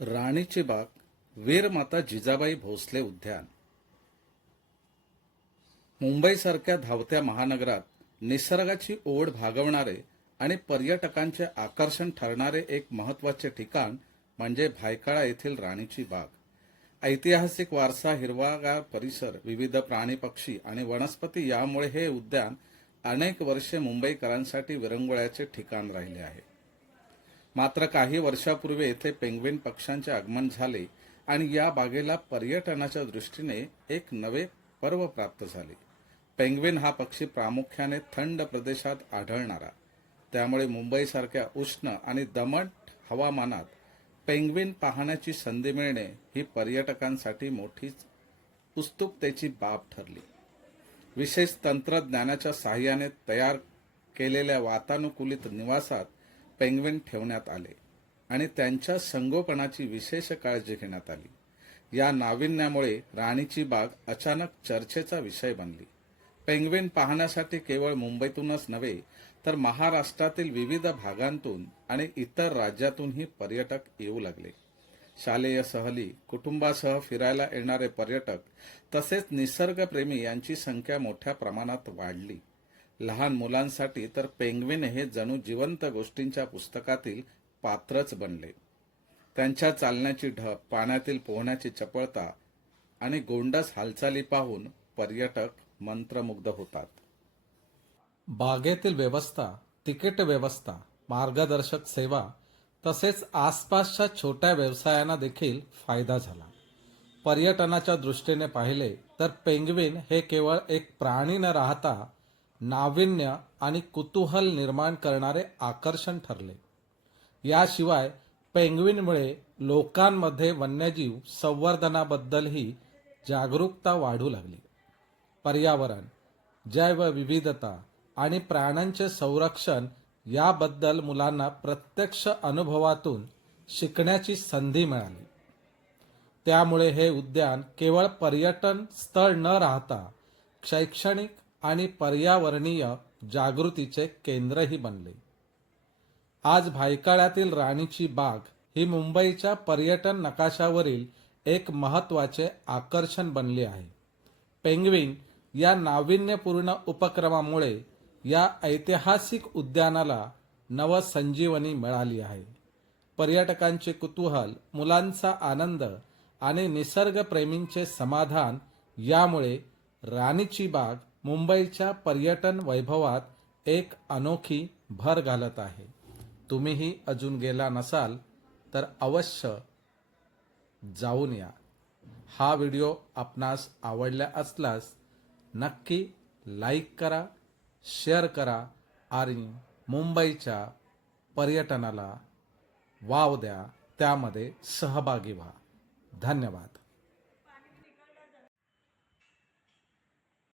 राणीची बाग, वीरमाता जिजाबाई भोसले उद्यान. मुंबईसारख्या धावत्या महानगरात निसर्गाची ओढ भागवणारे आणि पर्यटकांचे आकर्षण ठरणारे एक महत्त्वाचे ठिकाण म्हणजे भायखळा येथील राणीची बाग. ऐतिहासिक वारसा, हिरवागार परिसर, विविध प्राणी, पक्षी आणि वनस्पती यामुळे हे उद्यान अनेक वर्षे मुंबईकरांसाठी विरंगुळ्याचे ठिकाण राहिले आहे. मात्र काही वर्षापूर्वी येथे पेंग्विन पक्ष्यांचे आगमन झाले आणि या बागेला पर्यटनाच्या दृष्टीने एक नवे पर्व प्राप्त झाले. पेंग्विन हा पक्षी प्रामुख्याने थंड प्रदेशात आढळणारा, त्यामुळे मुंबईसारख्या उष्ण आणि दमट हवामानात पेंग्विन पाहण्याची संधी मिळणे ही पर्यटकांसाठी मोठीच उत्सुकतेची बाब ठरली. विशेष तंत्रज्ञानाच्या साहाय्याने तयार केलेल्या वातानुकूलित निवासात पेंग्विन ठेवण्यात आले आणि त्यांच्या संगोपनाची विशेष काळजी घेण्यात आली. या नाविन्यामुळे राणीची बाग अचानक चर्चेचा विषय बनली. पेंग्विन पाहण्यासाठी केवळ मुंबईतूनच नव्हे तर महाराष्ट्रातील विविध भागांतून आणि इतर राज्यातूनही पर्यटक येऊ लागले. शालेय सहली, कुटुंबासह फिरायला येणारे पर्यटक तसेच निसर्गप्रेमी यांची संख्या मोठ्या प्रमाणात वाढली. लहान मुलांसाठी तर पेंग्विन हे जणू जिवंत गोष्टींच्या पुस्तकातील पात्रच बनले. त्यांच्या चालण्याची ढब, पाण्यातील पोहण्याची चपळता आणि गोंडस हालचाली पाहून पर्यटक मंत्रमुग्ध होतात. बागेतील व्यवस्था, तिकीट व्यवस्था, मार्गदर्शक सेवा तसेच आसपासच्या छोट्या व्यवसायांना देखील फायदा झाला. पर्यटनाच्या दृष्टीने पाहिले तर पेंग्विन हे केवळ एक प्राणी न राहता नाविन्य आणि कुतूहल निर्माण करणारे आकर्षण ठरले. याशिवाय पेंग्विनमुळे लोकांमध्ये वन्यजीव संवर्धनाबद्दलही जागरूकता वाढू लागली. पर्यावरण, जैवविविधता आणि प्राण्यांचे संरक्षण याबद्दल मुलांना प्रत्यक्ष अनुभवातून शिकण्याची संधी मिळाली. त्यामुळे हे उद्यान केवळ पर्यटन स्थळ न राहता शैक्षणिक आणि पर्यावरणीय जागृतीचे केंद्रही बनले. आज भायखळ्यातील राणीची बाग ही मुंबईच्या पर्यटन नकाशावरील एक महत्त्वाचे आकर्षण बनले आहे. पेंग्विन या नाविन्यपूर्ण उपक्रमामुळे या ऐतिहासिक उद्यानाला नवसंजीवनी मिळाली आहे. पर्यटकांचे कुतूहल, मुलांचा आनंद आणि निसर्गप्रेमींचे समाधान यामुळे राणीची बाग मुंबईच्या पर्यटन वैभवात एक अनोखी भर घालत आहे. तुम्हीही अजून गेला नसाल तर अवश्य जाऊन या. हा व्हिडिओ आपणास आवडला असल्यास नक्की लाईक करा, शेअर करा आणि मुंबईच्या पर्यटनाला वाव द्या, त्यामध्ये सहभागी व्हा. धन्यवाद.